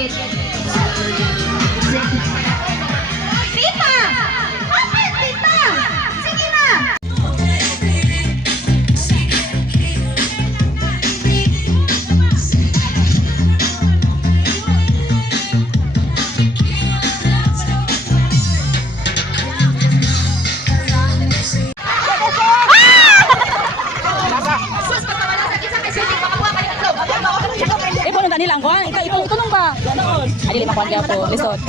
Sige. Tita! Open, tita! Sige na! Nila ang kuhan, ikaw tulong ba? Ay, dili makuhan kaya po, lisod.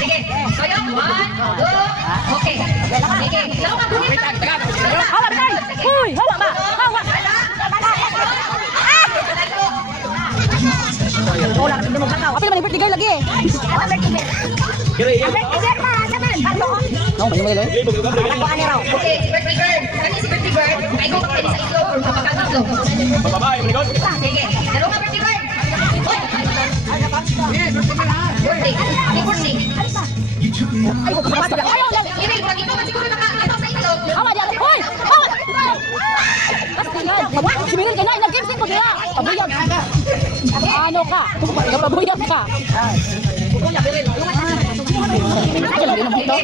Sige, so yun, 1, 2, okay. Sige, Hawa ba tayo? Uy, hawa ba? Hawa! Apa naman yung birthday girl lagi eh? No, may loy. okay, si birthday girl. Kani si birthday girl. Kaigo ka pwede sa ilo. Kapagkaglo. Babae, malikot. Sige, dalo ka birthday girl. Birthday. Happy birthday. Ibig, pag ikaw siguro nakakita sa ilo. Hawa diyan. Uy! Hawa! Si Miril ka na, nag-games din mo kaya. Pabuyag. Ano ka? Pabuyag ka. Ay, lagi naman ito.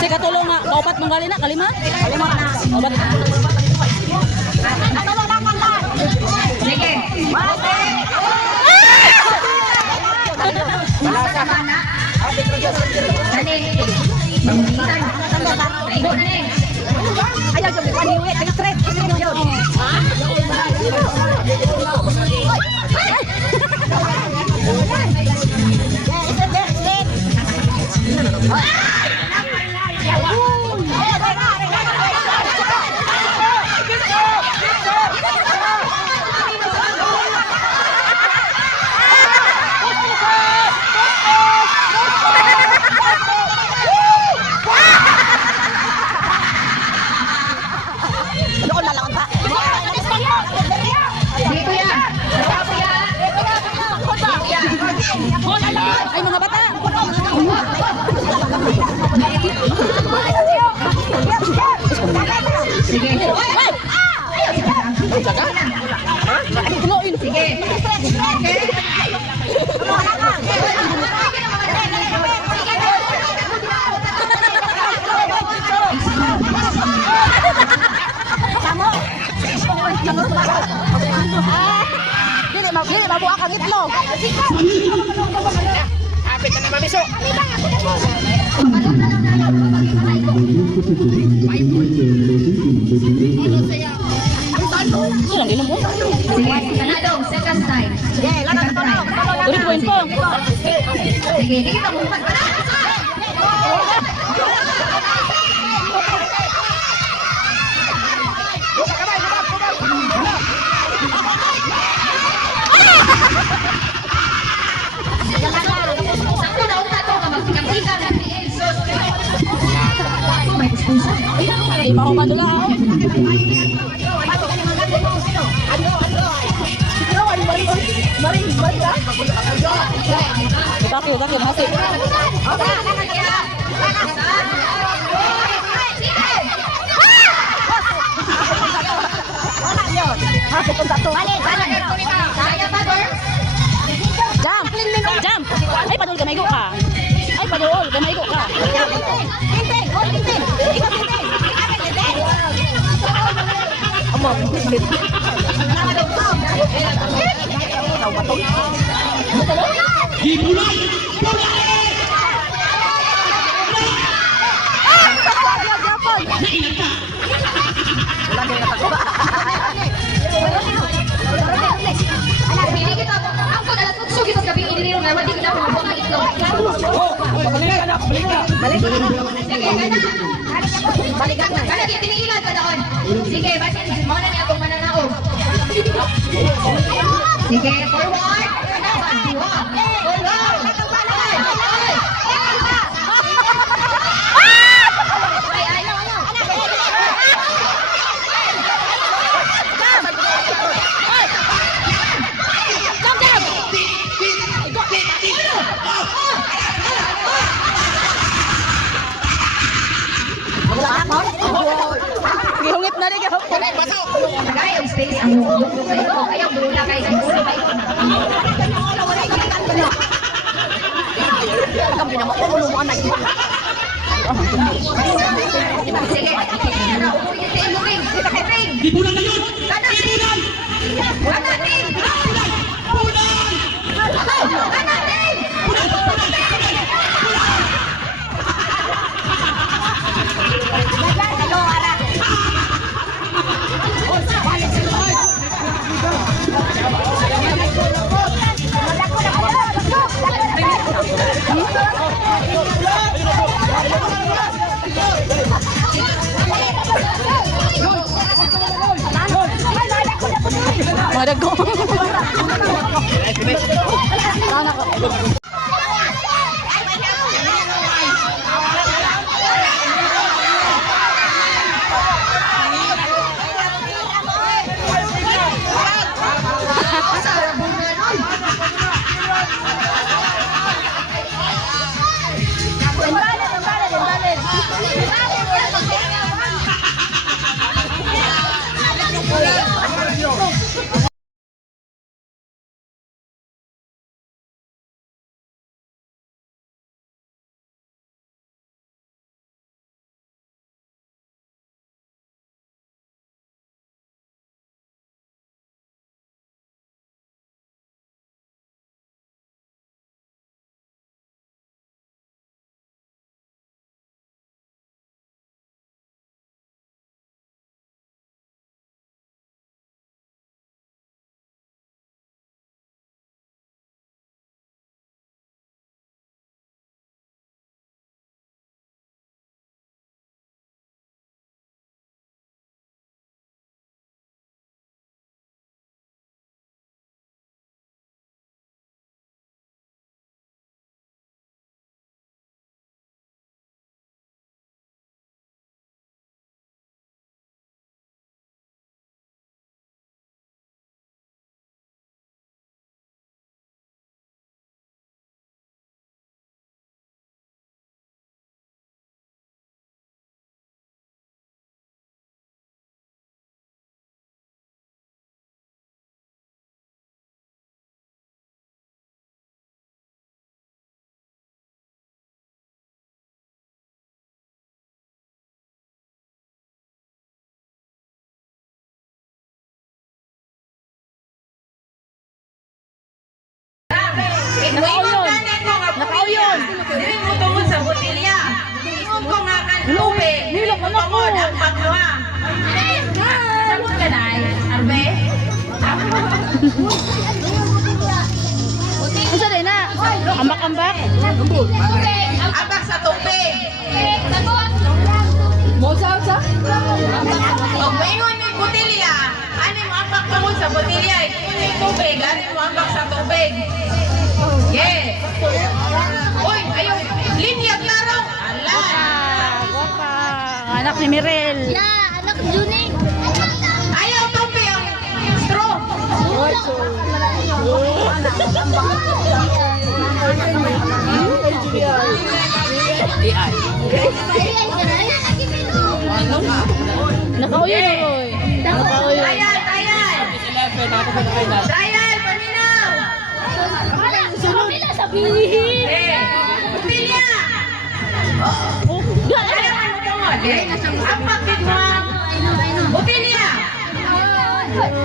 Si katulong nga, kaupat mong gali na, kalima? Kalima na. Kaupat. Sige. Ayaw, yung paniwi, tingstret. Ay, mga bata! Sige. Sige. Dili mabuha kang itlog. Apit na naman miso. Sino ang inom mo? Sige, kanadong, second time. Tulit point po. Sige, kita mo pa. Sakto na uta to, magpikang-pika na PL. May expensa. Ay, mahuman doon ako. Takyo, masih. Jam. Ay, padul ka maigo ka. Balikan na. Kaya tinigilan ka doon. Sige, basin. Muna niya akong mananaog. Sige, forward. Pasok! Kaya yung space ang bundok kayo. Kaya bula kayo. Bula kayo. Kami naman ko ulo mo anak. Sige. Ano, umuwi sa ilo ring. Kita kay ring. Lipunan na yun! Kanan ring. Kanan ring. Kanan ring. Madago. Anak ko. Nakauyon. Dili mo tungod sa botilya. Ingon ko nga kan tubig. Dili mo tungod ang pagluha. Sabot ka na, Arbe? Unsa din na? Ambak-ambak. Abak sa tubig. Mo sa? O maingon mo yung botilya. Ano mo ambak tungod sa botilya? Ingon mo yung tubig. Ano mo ambak sa tubig? Yeah. Uy, ayaw. Linyag na raw. Ala. Guapa. Anak ni Mirel. Anak Juni. Ayaw tubig ang straw. Nakauyon oy. Nakauyon. Trial, trial. Trial, paminaw. Wala sabihin. Eh, botilya. Ayaw mo tungod. Ang pagkid mo ang botilya.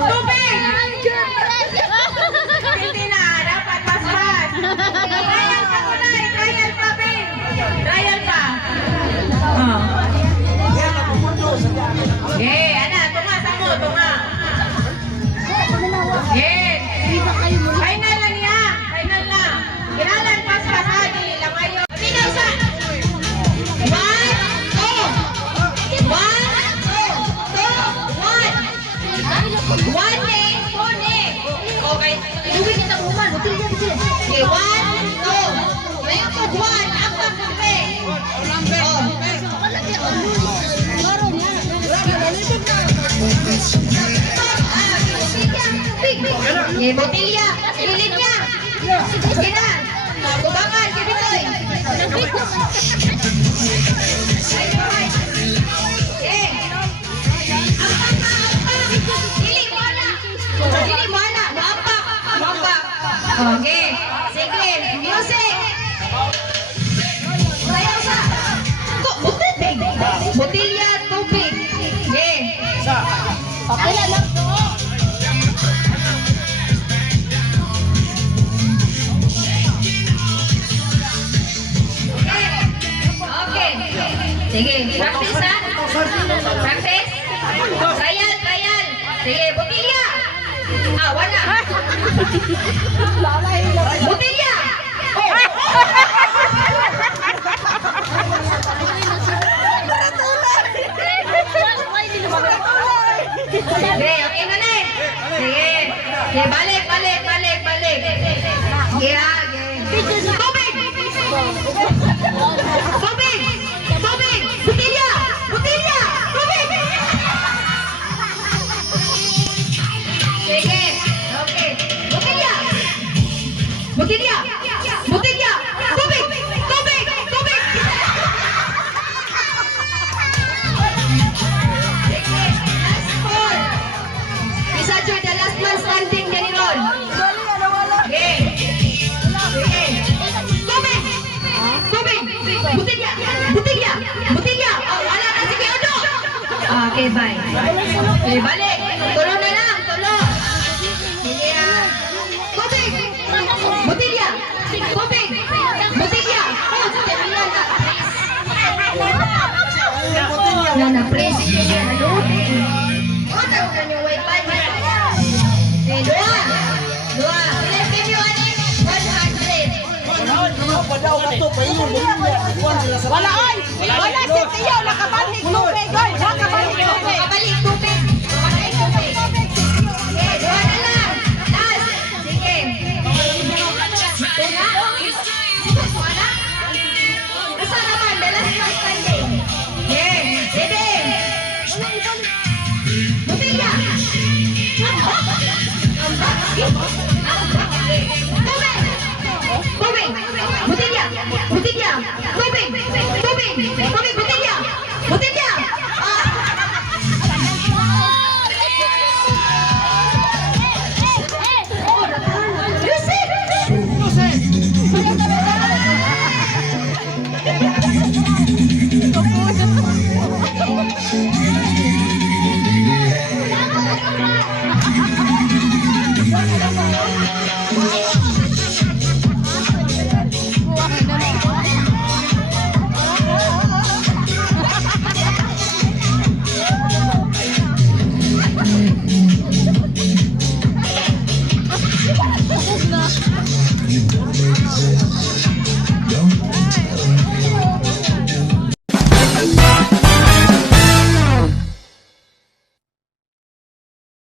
Tubig. Hindi na, dapat mas-mas. Trial pa kulay, trial pa, Ben. Trial pa. Ana, tunga sa mo, tunga. Final na niya, final na. Kinalan pas-pas ha, dili lang ayo. Sino sa? 1, 2. 1, 2, 2, 1. 1 day, 2 day. Okay. Luwin kita buman, butil niya, butil. Okay, 1, 2. Ngayon po, 1. Ang pagkape. Ye botilya, pilit niya. Sige na. Kubangan, si Bitoy. Eh. Ang pagkape. Okay. Sige. Music. Sayaw sa. Tubig. Botilya, tubig. Okay. Isa. Papila lang to. Okay. Sige. Practice ha. Practice. Trial. Sige. Botilya. Ah, wala. Botilya. Sige, okay na na eh. Sige. Sige, balik. Sige ha. Tubig. Botilya. Tubig. Sige. Okay. Botilya. Tubig. Isa Joy, the last man standing dyan ron. Okay. Tubig. Botilya. Oh, wala na, sige, ano? Okay, bye. Okay, balik. Tulo na lang, tulo. Sige, tubig. Botilya. Oh, terminal na. Na-press. Oh, tawag na yung wifi. Okay, dua. Silipin nyo, 100. Wala oy. Wala si Tiyo nakabalik tubig oy. Nakabalik tubig. Kabalik tubig. Okay, dua na lang. Last. Sige. Ito na. Wala. Asa naman? The last man standing. Okay. Sige. Botilya. Tubig. Botilya. Botilya. Hey!